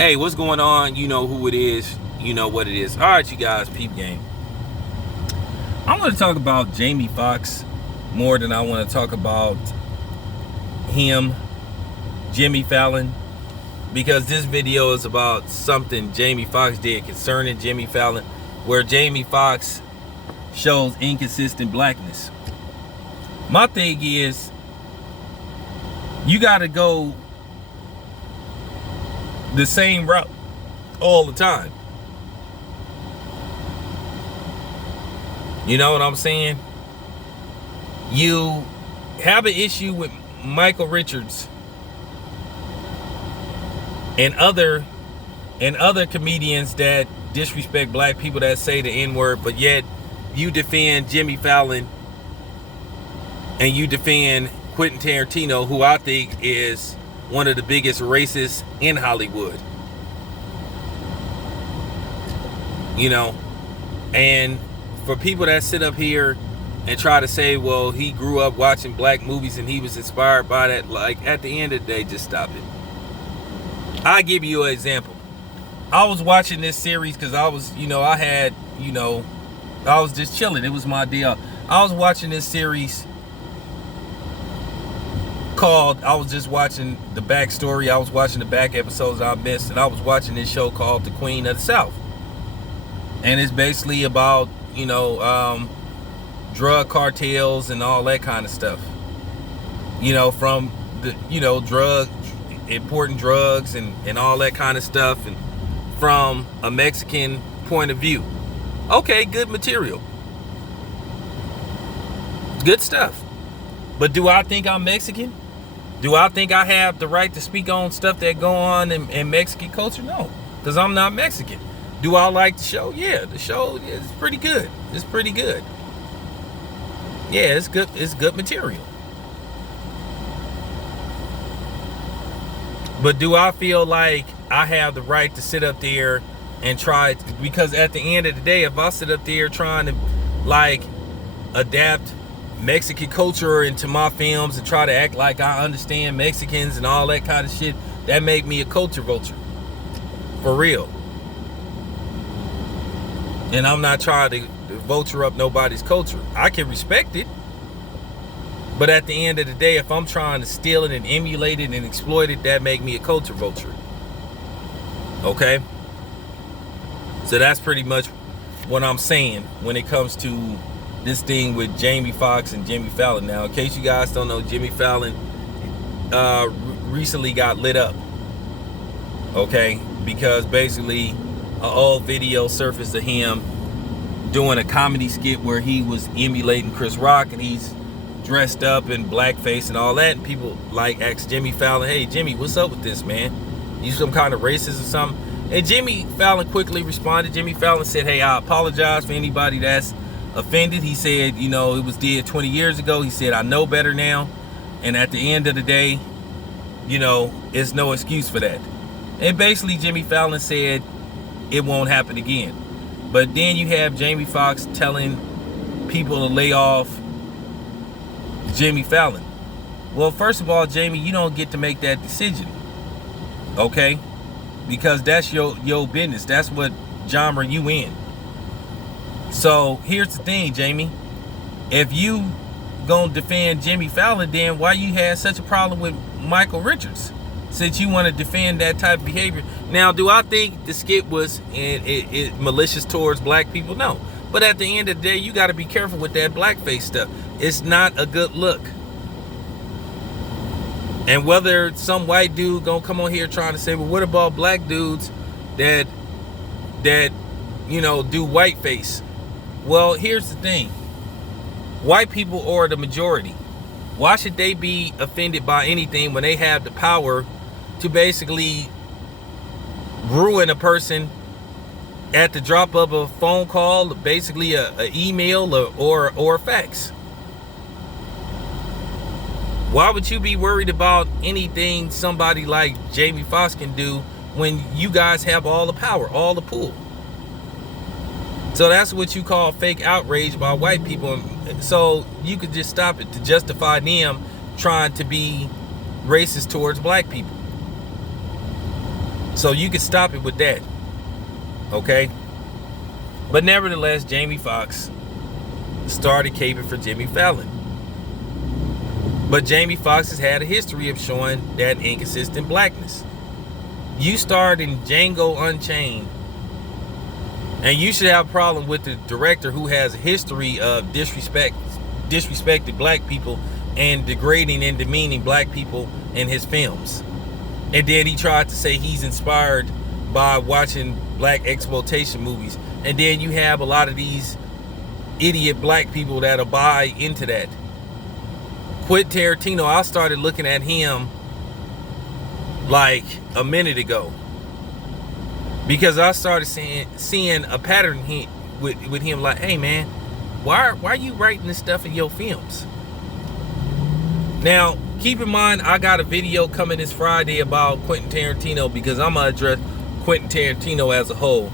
Hey, what's going on? You know who it is. You know what it is. All right, you guys, peep game. I'm going to talk about Jamie Foxx more than I want to talk about him, Jimmy Fallon, because this video is about something Jamie Foxx did concerning Jimmy Fallon, where Jamie Foxx shows inconsistent blackness. My thing is, you got to go the same route all the time. You know what I'm saying? You have an issue with Michael Richards and other comedians that disrespect black people, that say the N-word, but yet you defend Jimmy Fallon and you defend Quentin Tarantino, who I think is one of the biggest racists in Hollywood. You know, and for people that sit up here and try to say, well, he grew up watching black movies and he was inspired by that, like, at the end of the day, just stop it. I'll give you an example. I was watching this series because I was, I was just chilling. It was my deal. I was watching this series I was just watching the backstory. I was watching the back episodes I missed, and I was watching this show called The Queen of the South. And it's basically about, drug cartels and all that kind of stuff. From the, important drugs and all that kind of stuff, and from a Mexican point of view. Okay, good material. Good stuff. But do I think I'm Mexican? Do I think I have the right to speak on stuff that go on in Mexican culture? No, because I'm not Mexican. Do I like the show? Yeah, the show is pretty good. It's pretty good. Yeah, it's good. It's good material. But do I feel like I have the right to sit up there and try? Because at the end of the day, if I sit up there trying to adapt Mexican culture into my films and try to act like I understand Mexicans and all that kind of shit, that make me a culture vulture. For real. And I'm not trying to vulture up nobody's culture. I can respect it. But at the end of the day, if I'm trying to steal it and emulate it and exploit it, that make me a culture vulture. Okay? So that's pretty much what I'm saying when it comes to this thing with Jamie Foxx and Jimmy Fallon. Now, in case you guys don't know, Jimmy Fallon recently got lit up. Okay? Because basically an old video surfaced of him doing a comedy skit where he was emulating Chris Rock, and he's dressed up in blackface and all that, and people asked Jimmy Fallon, hey Jimmy, what's up with this, man? You some kind of racist or something? And Jimmy Fallon quickly responded. Jimmy Fallon said, hey, I apologize for anybody that's offended. He said, it was did 20 years ago. He said, I know better now, and at the end of the day, it's no excuse for that. And basically Jimmy Fallon said it won't happen again. But then you have Jamie Foxx telling people to lay off Jimmy Fallon. Well, first of all, Jamie, you don't get to make that decision. Okay? Because that's your business. That's what genre you in. So here's the thing, Jamie. If you gonna defend Jimmy Fallon, then why you had such a problem with Michael Richards? Since you want to defend that type of behavior. Now, do I think the skit was malicious towards black people? No. But at the end of the day, you got to be careful with that blackface stuff. It's not a good look. And whether some white dude gonna come on here trying to say, well, what about black dudes that do whiteface? Well, here's the thing. White people are the majority. Why should they be offended by anything when they have the power to basically ruin a person at the drop of a phone call, basically a email or a fax? Why would you be worried about anything somebody like Jamie Foxx can do when you guys have all the power, all the pull? So that's what you call fake outrage by white people. So you could just stop it to justify them trying to be racist towards black people. So you can stop it with that. Okay? But nevertheless, Jamie Foxx started caping for Jimmy Fallon. But Jamie Foxx has had a history of showing that inconsistent blackness. You starred in Django Unchained, and you should have a problem with the director who has a history of disrespecting black people and degrading and demeaning black people in his films. And then he tried to say he's inspired by watching black exploitation movies. And then you have a lot of these idiot black people that'll buy into that. Quentin Tarantino, I started looking at him like a minute ago, because I started seeing a pattern with him. Like, hey man, why are you writing this stuff in your films? Now, keep in mind, I got a video coming this Friday about Quentin Tarantino, because I'm gonna address Quentin Tarantino as a whole,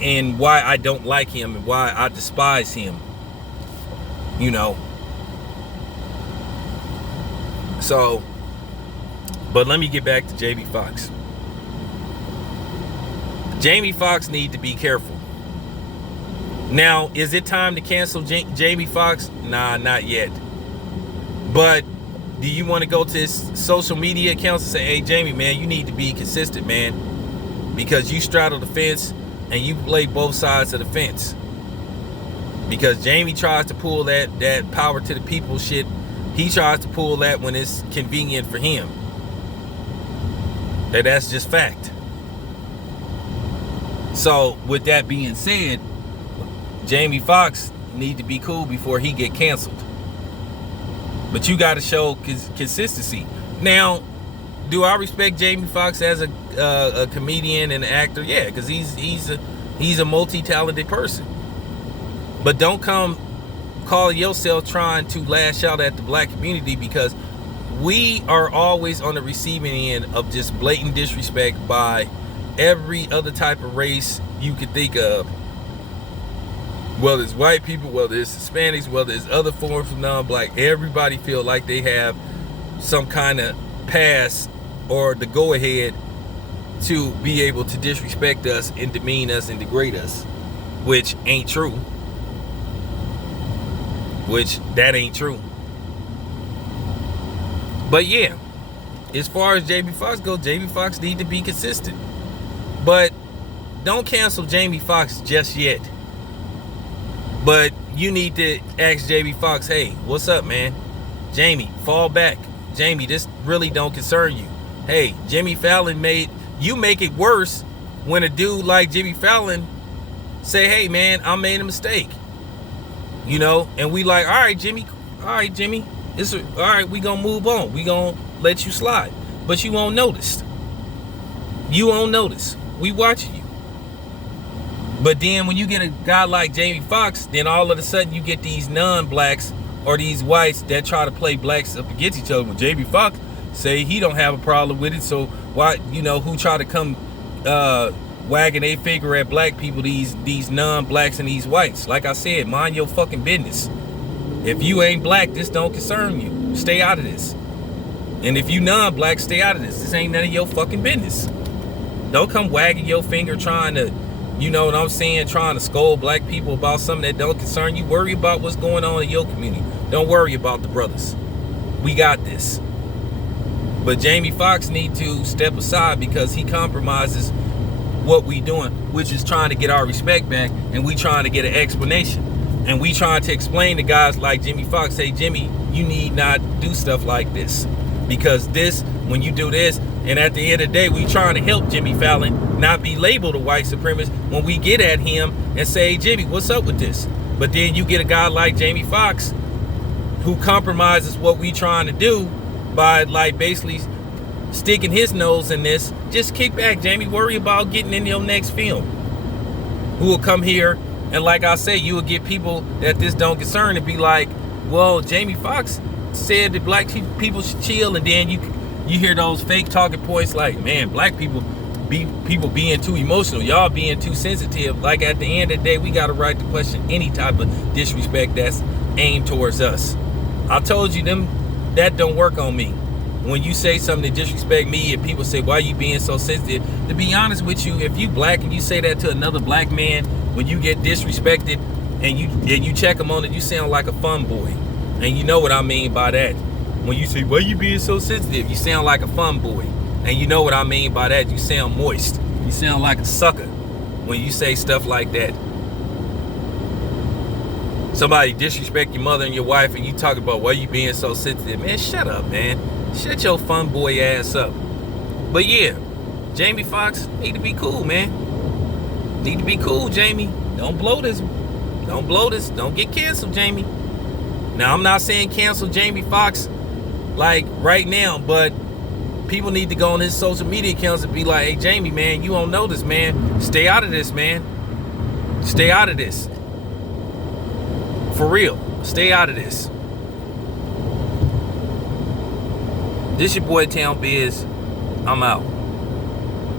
and why I don't like him and why I despise him. You know. So, but let me get back to Jamie Foxx. Jamie Foxx need to be careful. Now, is it time to cancel Jamie Foxx? Nah, not yet. But do you want to go to his social media accounts and say, hey, Jamie, man, you need to be consistent, man, because you straddle the fence and you play both sides of the fence. Because Jamie tries to pull that power to the people shit. He tries to pull that when it's convenient for him. And that's just fact. So, with that being said, Jamie Foxx need to be cool before he get canceled. But you got to show consistency. Now, do I respect Jamie Foxx as a comedian and an actor? Yeah, because he's a multi-talented person. But don't come call yourself trying to lash out at the black community, because we are always on the receiving end of just blatant disrespect by every other type of race you could think of. Whether it's white people, whether it's Hispanics, whether it's other forms of non-black, everybody feel like they have some kind of pass or the go-ahead to be able to disrespect us and demean us and degrade us, which ain't true. Which that ain't true. But yeah, as far as Jamie Foxx goes, Jamie Foxx need to be consistent. But don't cancel Jamie Foxx just yet. But you need to ask Jamie Foxx, hey, what's up, man? Jamie, fall back. Jamie, this really don't concern you. Hey, Jimmy Fallon you make it worse when a dude like Jimmy Fallon say, hey man, I made a mistake. You know, and we like, all right, Jimmy, it's all right, we gonna move on. We gonna let you slide. But you won't notice. You won't notice. We watching you. But then when you get a guy like Jamie Foxx, then all of a sudden you get these non-blacks or these whites that try to play blacks up against each other. Well, Jamie Foxx say he don't have a problem with it, so why, who try to come wagging a finger at black people, these non-blacks and these whites. Like I said, mind your fucking business. If you ain't black, this don't concern you. Stay out of this. And if you non-black, stay out of this. This ain't none of your fucking business. Don't come wagging your finger trying to, you know what I'm saying, trying to scold black people about something that don't concern you. Worry about what's going on in your community. Don't worry about the brothers. We got this. But Jamie Foxx need to step aside, because he compromises what we doing, which is trying to get our respect back, and we trying to get an explanation, and we trying to explain to guys like Jimmy Foxx, hey Jimmy, you need not do stuff like this, because this, when you do this, and at the end of the day, we trying to help Jimmy Fallon not be labeled a white supremacist when we get at him and say, hey Jimmy, what's up with this? But then you get a guy like Jamie Foxx who compromises what we trying to do by like basically sticking his nose in this. Just kick back, Jamie. Worry about getting in your next film. Who will come here, and like I say, you will get people that this don't concern and be like, well, Jamie Foxx said that black people should chill, and then you hear those fake talking points like, man, black people being too emotional, y'all being too sensitive. Like at the end of the day, we got a right to question any type of disrespect that's aimed towards us. I told you that don't work on me. when you say something to disrespect me and people say, why are you being so sensitive? To be honest with you, if you black and you say that to another black man, when you get disrespected and you check him on it, you sound like a fun boy. And you know what I mean by that. When you say, why are you being so sensitive? You sound like a fun boy. And you know what I mean by that. You sound moist. You sound like a sucker when you say stuff like that. Somebody disrespect your mother and your wife and you talk about why you being so sensitive. Man, shut up, man. Shut your fun boy ass up. But yeah, Jamie Foxx need to be cool, man. Need to be cool, Jamie. Don't blow this. Don't blow this. Don't get canceled, Jamie. Now, I'm not saying cancel Jamie Foxx like right now, but people need to go on his social media accounts and be like, hey, Jamie, man, you don't know this, man. Stay out of this, man. Stay out of this. For real. Stay out of this. This your boy Town Biz. I'm out.